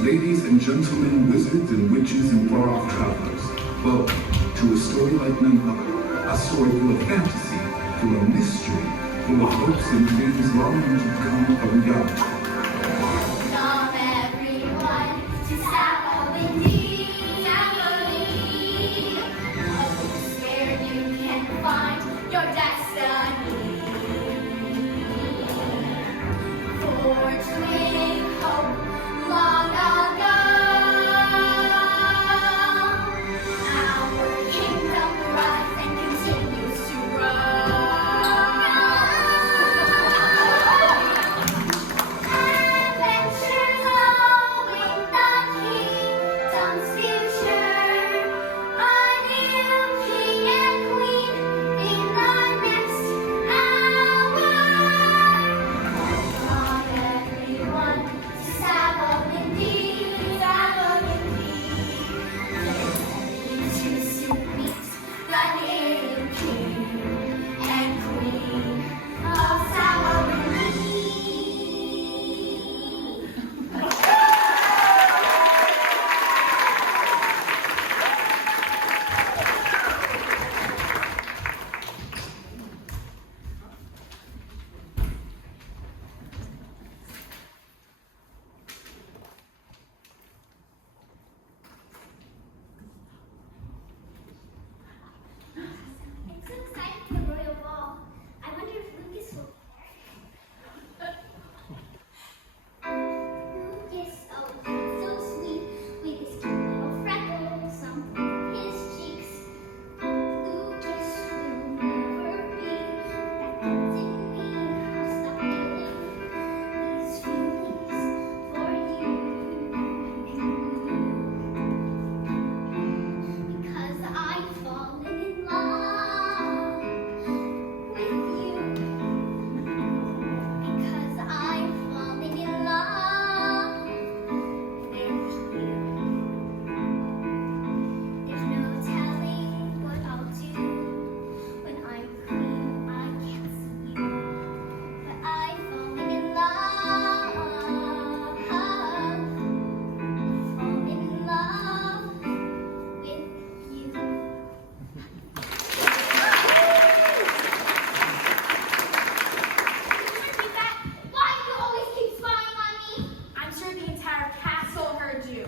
Ladies and gentlemen, wizards and witches and far-off travelers, welcome to a story like none other. A story full of fantasy, full of mystery, full of hopes and dreams longing to become a reality. Welcome everyone to Sapphire where you can find your destiny. Forging hope long ago, our kingdom thrives and continues to grow. Adventures along the kingdom's future, a new king and queen in the next hour. Welcome everyone to Savamindi, ready to soon meet the new king and queen of Savamindi. I'm so excited for the royal ball. I wonder if Lucas will be there. Lucas, oh, he's so sweet, with his cute little freckles on his cheeks. Lucas will never be that dancing queen. I'll stop feeling these feelings for you. Because I've fallen in love with you. Because I've fallen in love with you. There's no telling what I'll do when I'm queen. I can't see you, but I've fallen in love. Fallen in love with you. Repeat that. Why do you always keep spying on me? I'm sure the entire castle heard you.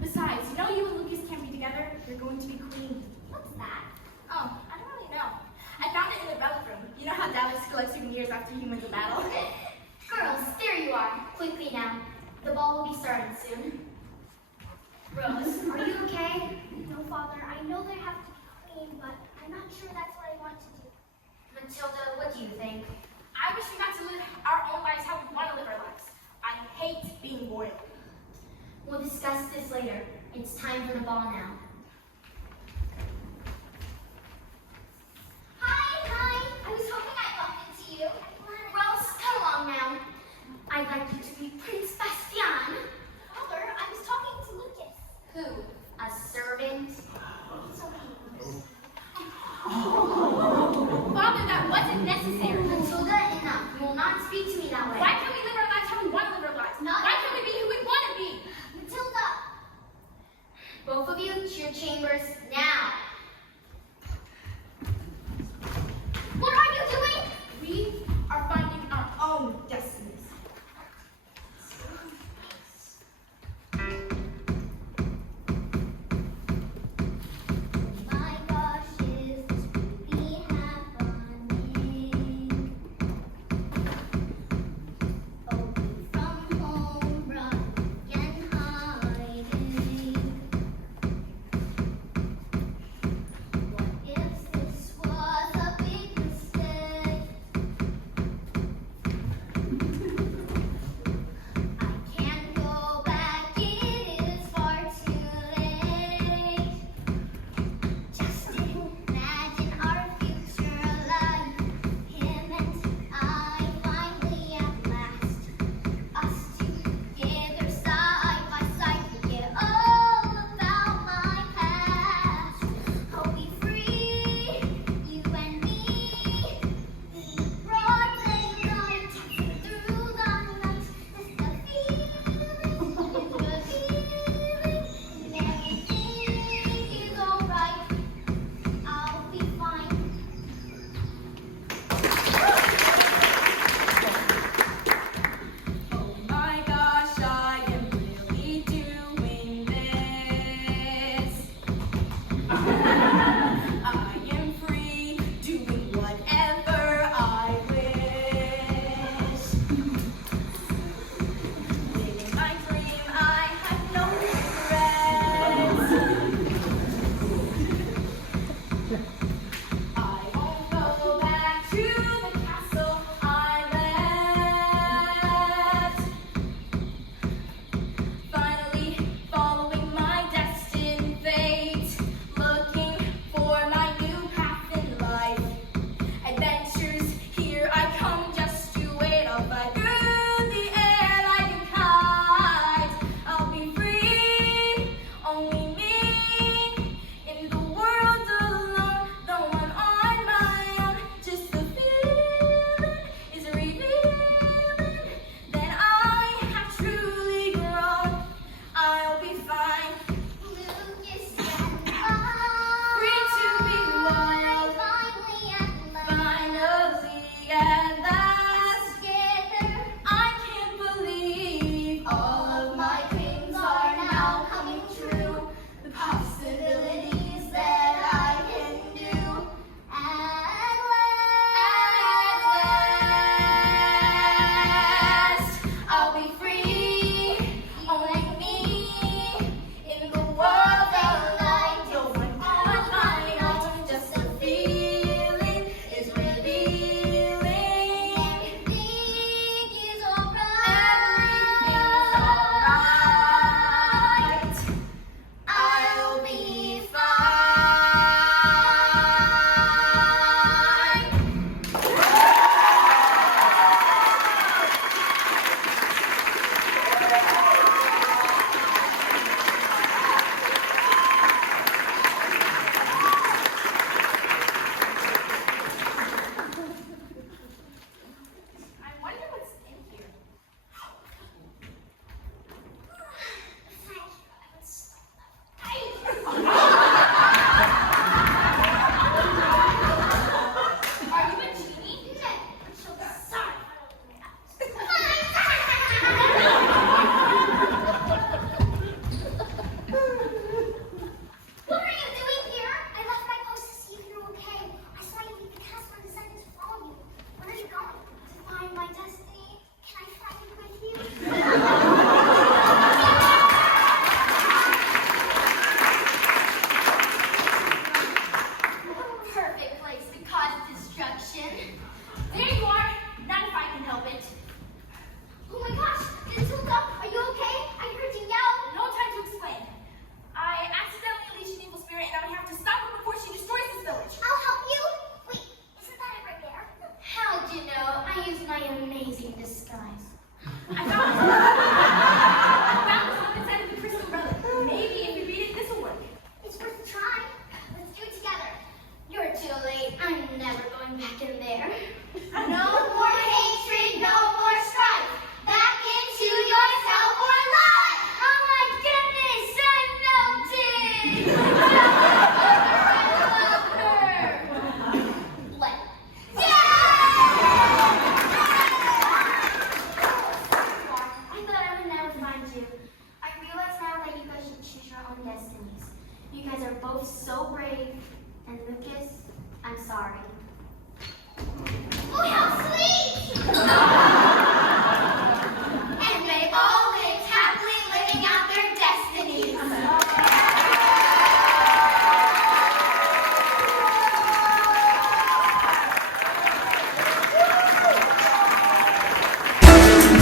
Besides, you know you and Lucas can't be together. You're going to be queen. What's that? Oh, I don't really know. I found it in the relic room. You know how Dallas collects souvenirs after he wins a battle? Girls, there you are. Quickly now. The ball will be starting soon. Rose, are you okay? No, Father. I know they have to be clean, but I'm not sure that's what I want to do. Matilda, what do you think? I wish we got to live our own lives how we want to live our lives. I hate being boiled. We'll discuss this later. It's time for the ball now. Hi. I was hoping I'd bump into you. Rose, come along now. I'd like you to be Prince Bastian. Father, I was talking to Lucas. Who? A servant? It's okay. Father, that wasn't necessary. Matilda, enough. You will not speak to me that way. Why can't we live our lives how we want to live our lives? Not- Why can't we be who we want to be? Matilda! Both of you to your chambers now. What are you doing? We are finding our own destinies.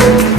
Thank